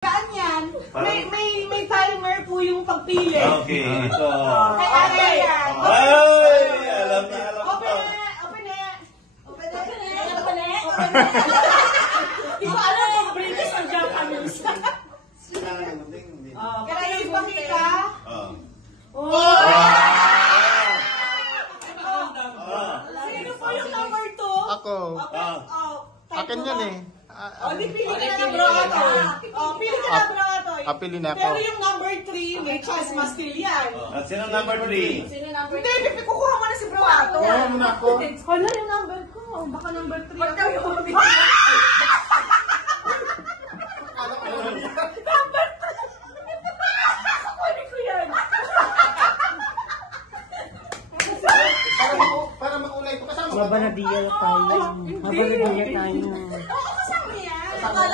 May timer po yung pagpili. Okay, ito. Okay, yan. Ay, alam na, alam ko. Open it. Hindi ko alam kung British o Japanese. Kaya yung pakita. Sino po yung number 2? Ako. Akin yan eh. Di pili ka na ng Broatoy. Pili ka na Broatoy. Pili na ako. Pero yung number 3, may chance ma-steal yan. At sino number 3? Hindi, kukuha mo na si Broatoy. Kuha mo na ako. Hala yung number ko. Baka number 3 ako. Number 3! Kukunin ko yan. Para makulay ko kasama. Mabanadiya tayo. Mabanadiya tayo. Oo, kasama yan. Kasama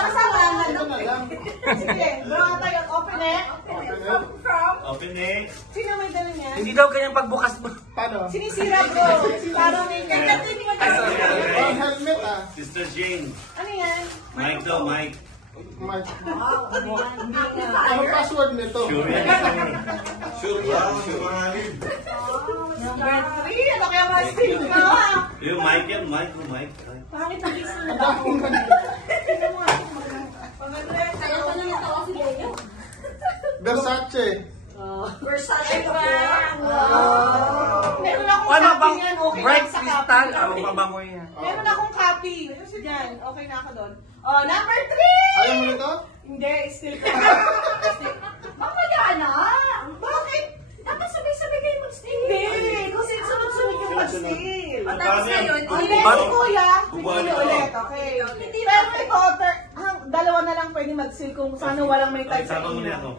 yan. Sige, Broatoy, open it. Open it. Sino may dala niya? Hindi daw kanyang pagbukas mo. Paano? Sinisira bro. Parang may Helmet ah. Sister Jane. Ano yan? Mike daw, Mike. Ano password nito? Sure yan. Sure yan. Number 3? Ano kaya ma-steal ka? Yung Mike yan, Mike. Oh, Mike. Bakit ang gusto mo? Kaya pa naman ako si Leo. Versace. Versace ba? Meron akong Ano copy bang yan. Okay bright lang sa crystal? copy. Ano pabango yan? Meron akong copy. Yan, okay na ako doon. Number 3! Ayaw mo nito? Hindi, still ka. Mamaya na! Bakit? Dapat sabay-sabay kayo mag-steal. Hindi. Kung sunod-sunod yung mag-steal. Tapos ngayon, Hindi, si Kuya. Pipili ulit, okay. Pero ito, dalawa na lang pwede mag-steal kung sana walang may type sa Sama mo inyo. na ako.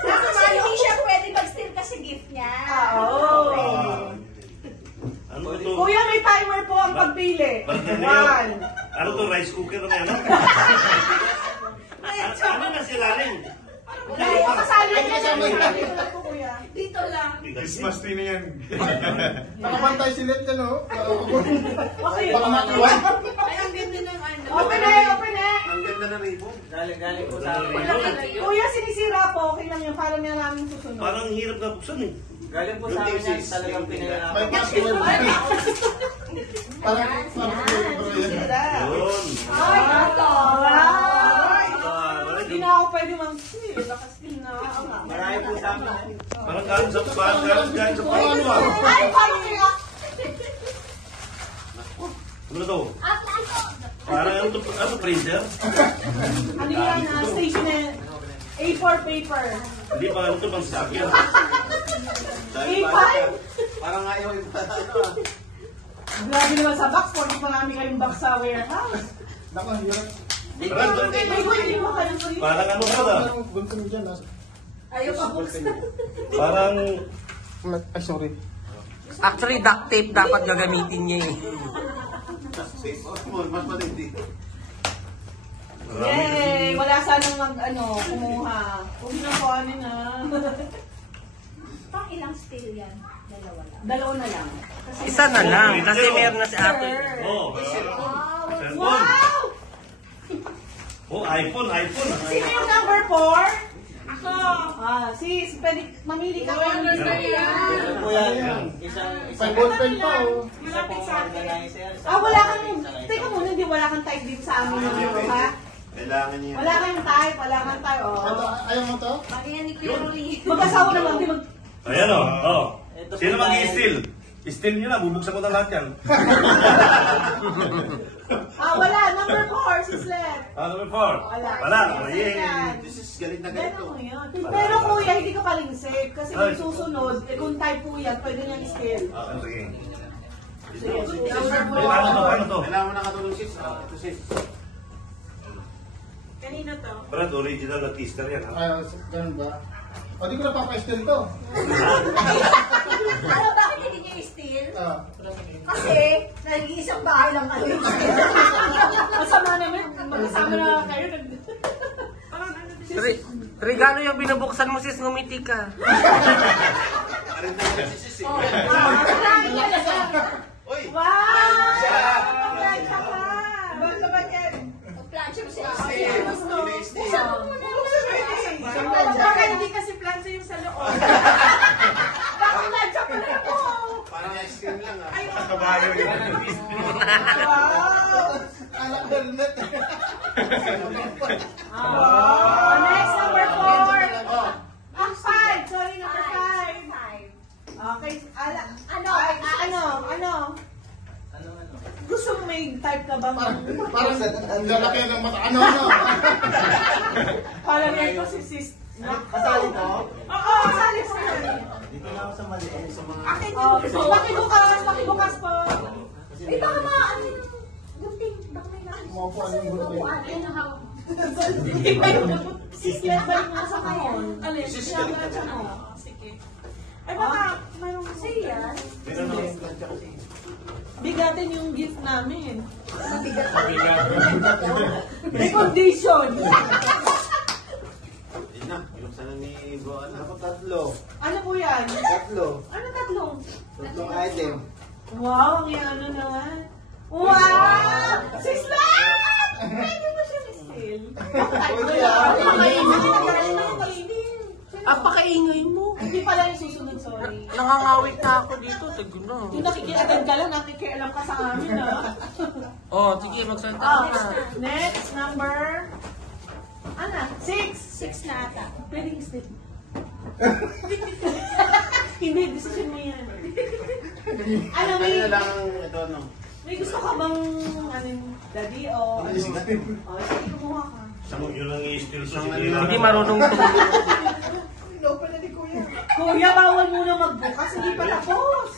tapos hindi siya pwede mag-steal kasi gift niya. Oo. Ano ito? Kuya, may timer po ang pagpili. Bartolomeo. 1. Ano to? Rice cooker na yan? Ano na sila rin? Kasali yan. Dito lang po, Kuya. Dito lang. Christmas tree na yan. Nakapantay si Let yan oh. Okay. Baka matuwa. Ay, ang ganda ng ano. Open it, open it. Ang ganda na ribbon. Galing po sa akin. Kuya, sinisira po. Okay lang yun. Para niya namin susunod. Parang hirap na buksan eh. Galing po sa akin yan. Talagang May pinahirapan. password. Parang bro yan. Yun. Ay, ito. Wala Hindi yun. na ako pwede mag-steal. Nakasteal na ako. Marami po sa akin. Parang galing sa galing sa ano ah. Ay, parang kaya. Ano to? Parang ano printer? Ano yan? Stationery. A4 paper. Hindi pa ano to pang sasakyan. A5? Parang ayaw yung Grabe naman sa box. Pwede pa namin kayong box sa warehouse. Naku, hirap. May pwede mo ka lang rin. Parang ano ka ba? Parang bunso mo dyan ah. Ayaw pa buksan. Parang Ay, sorry. Actually, duct tape dapat gagamitin niya eh. mas matindi. Yay! Wala sanang kumuha. Huwag na po na. Pang ilang steal yan? Dalawa lang. Dalawa na lang. Kasi Isa na lang. Kasi meron na si ate. oh, cellphone. Wow! Oh, iPhone. Sino yung number 4? Ako. Sis, pwede mamili ka. Po yan. May ballpen pa oh. Malapit sa akin. Wala kang, teka muna, hindi wala kang type dito sa amin. Ha? Kailangan niya. Wala kang type. Ito, ayaw mo to? Bagay ni Kuya Rolly. Mag-asawa naman, di mag... Ayan o. Oh. Sino mag-i-steal? Steal nyo na, bubuksan ko na lahat yan. Wala. Number 4, sis Let. Number 4. Wala. Yay. This is galit na Ganun ganito. mo yan. Pero kuya, hindi ka paling safe. Kasi kung susunod, kung type po yan, pwede niyang steal. Sige. Sige, Paano to? Kailangan mo nakatulong sis. Ito sis. Kanina to. Brad, original na teaser yan. Ha? Ay, ganun ba? O, di ko na papay-steal to. Alam bakit hindi niya i-steal? Ah. Kasi, nag-iisang bahay lang kayo. Masama naman. Magkasama na kayo. Regalo yung binubuksan mo sis, ngumiti ka. Arin na ganito si sis. Wow! Sarap! Plansya ka! Ba't ka ba yan? Plansya mo hindi kasi plancha yung sa loob. Bakit plancha pa rin ako? Parang ice cream lang ah. Ay, Kabayo yun. wow! Alak helmet. Next, number 4. Ah, 5. Sorry, number 5. Okay, ano? Gusto mo may type ka bang? Parang ang lalaki ng mata. Ano? Parang yan ko si sis. Kasali ko? Oo, kasali po yan. Dito na ako sa maliit. Sa mga... Akin Oh, yung pakibukas po. Eh, baka maano yung ting, baka may Umupo ang yung Sislet ba yung nasa kahon? Alin? Siya plancha mo. Sige. Ay baka mayroong kasi yan. Bigatin yung gift namin. May condition. Hindi na, binuksan na ni Boan. Ako tatlo. Ano po yan? Tatlo. Ano tatlong? Tatlong item. Wow, ang yan ano naman. Wow! Sislet! Pwede mo siya steal. Apakaingay mo. Hindi pala yung susunod, sorry. Nangangawit na ako dito. Tago na. Kung nakikiagad ka lang, nakikialam ka sa amin, ha? Oh, sige, magsalita Oh, ka. next, number... Ano? 6. 6 na ata. Pwedeng steal. Hindi, decision mo yan. Ano, Ano may... na lang ito, no? May gusto ka bang, ano, daddy o... Oh, sige, kumuha ka. Yun ang i-steal sa Hindi marunong tumulong. Inopen na ni Kuya. Kuya, bawal muna magbukas. Hindi pa tapos.